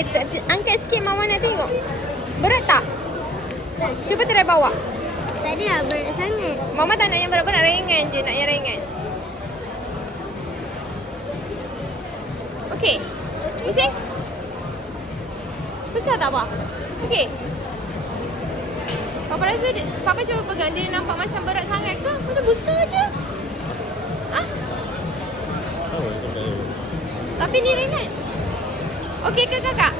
Okey, angkat sikit Mama nak tengok. Berat tak? Cuba try bawa. Tak ada berat sangat. Mama tak nak yang berat-berat, ringan je, nak yang ringan. Okey. Pusing. Besar tak, Abah? Okey. Papa rasa Papa cuba pegang, dia nampak macam berat sangat ke? Macam besar je. Ah? Tapi ni ringan. Okey ke kakak?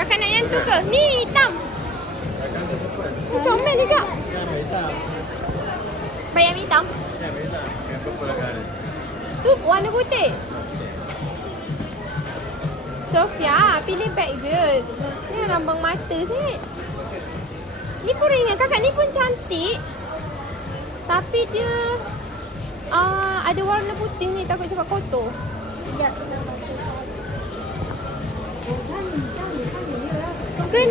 Kakak nak yang tu ke? Ni hitam. Ni comel juga. Bayam hitam? Tu warna putih. Sofia, pilih beg je. Ni lambang mata sangat. Ni pun ringan. Kakak ni pun cantik. Tapi dia ada warna putih ni, takut cepat kotor. Sekejap. Kan?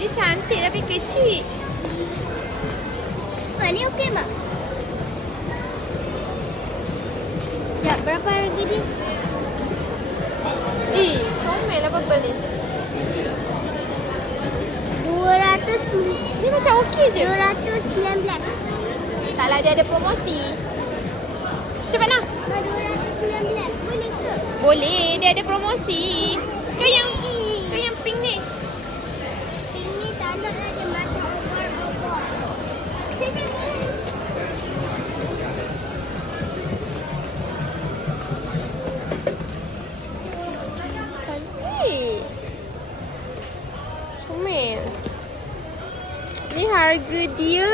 Dia cantik tapi kecil. Mak ni okey mak? Sekejap, berapa harga dia? Comel lah purple ni. 200. Ni macam okey je. 219. Taklah, dia ada promosi. Cepatlah. Mak 219. Boleh ke? Boleh, dia ada promosi. Ke yang pink ni? Ini tak nak ada macam over. Sini. Cantik. Comel. Ni harga dia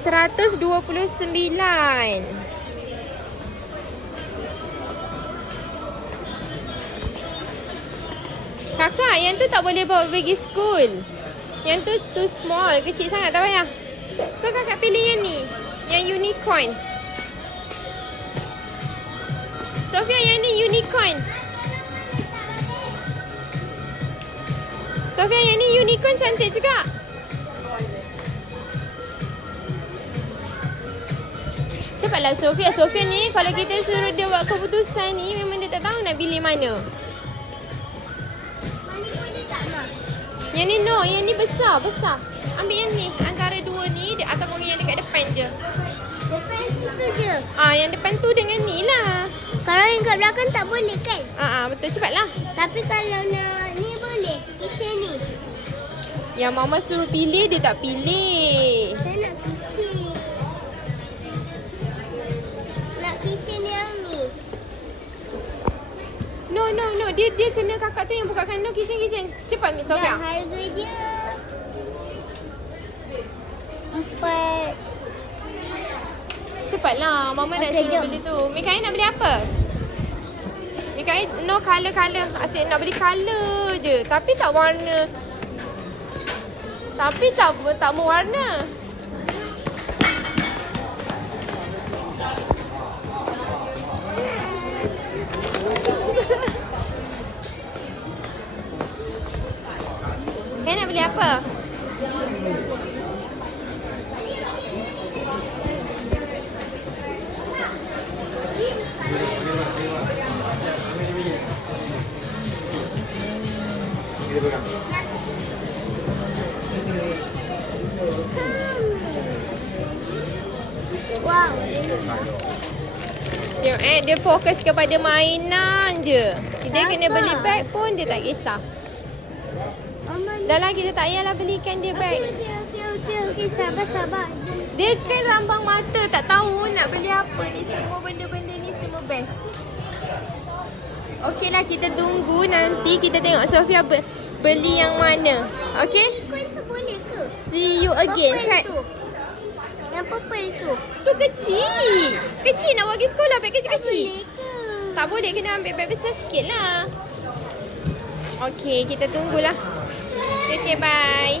129. Kakak, yang tu tak boleh bawa pergi school. Yang tu too small, kecil sangat, tak payah. Ke kakak pilih yang ni, yang unicorn. Sofia, yang ni unicorn. Sofia, yang ni unicorn cantik juga. Cepatlah Sofia. Sofia ni kalau kita suruh dia buat keputusan ni, memang dia tak tahu nak pilih mana. Mana boleh tak mak? Yang ni no, yang ni besar. Ambil yang ni, antara dua ni ataupun yang dekat depan je. Depan situ je. Yang depan tu dengan ni lah. Kalau yang kat belakang tak boleh kan? Betul, cepatlah. Tapi kalau nak ni boleh. Kitchen ni. Yang Mama suruh pilih, dia tak pilih. Saya nak kitchen. Nak kitchen yang ni. No. Dia kena kakak tu yang bukakan. No, kitchen. Cepat, Miss Tak, Sofia. harga dia 4. Cepatlah, Mama nak Okey, suruh jom. beli tu. Mikael nak beli apa? Mikael no colour. Asyik nak beli colour je. Tapi tak warna. Tapi tak mau warna. Kau nak beli apa? Wow. Dia fokus kepada mainan je. Dia kena beli Apa? beg pun dia tak kisah. Mama ni. Dah lah, kita tak payahlah belikan dia beg. Okey. Sabar. Dia kan rambang mata, tak tahu nak beli apa ni. Semua benda-benda ni semua best. Okeylah, kita tunggu nanti kita tengok Sofia beli yang mana. Okey? Unicorn tu boleh ke? See you again. Purple Check. tu. Yang purple tu. Tu kecil. Kecil nak pergi sekolah, beg kecil-kecil. Boleh ke? Tak boleh, kena ambil beg besar sikit lah. Okey, kita tunggulah. Okay, bye.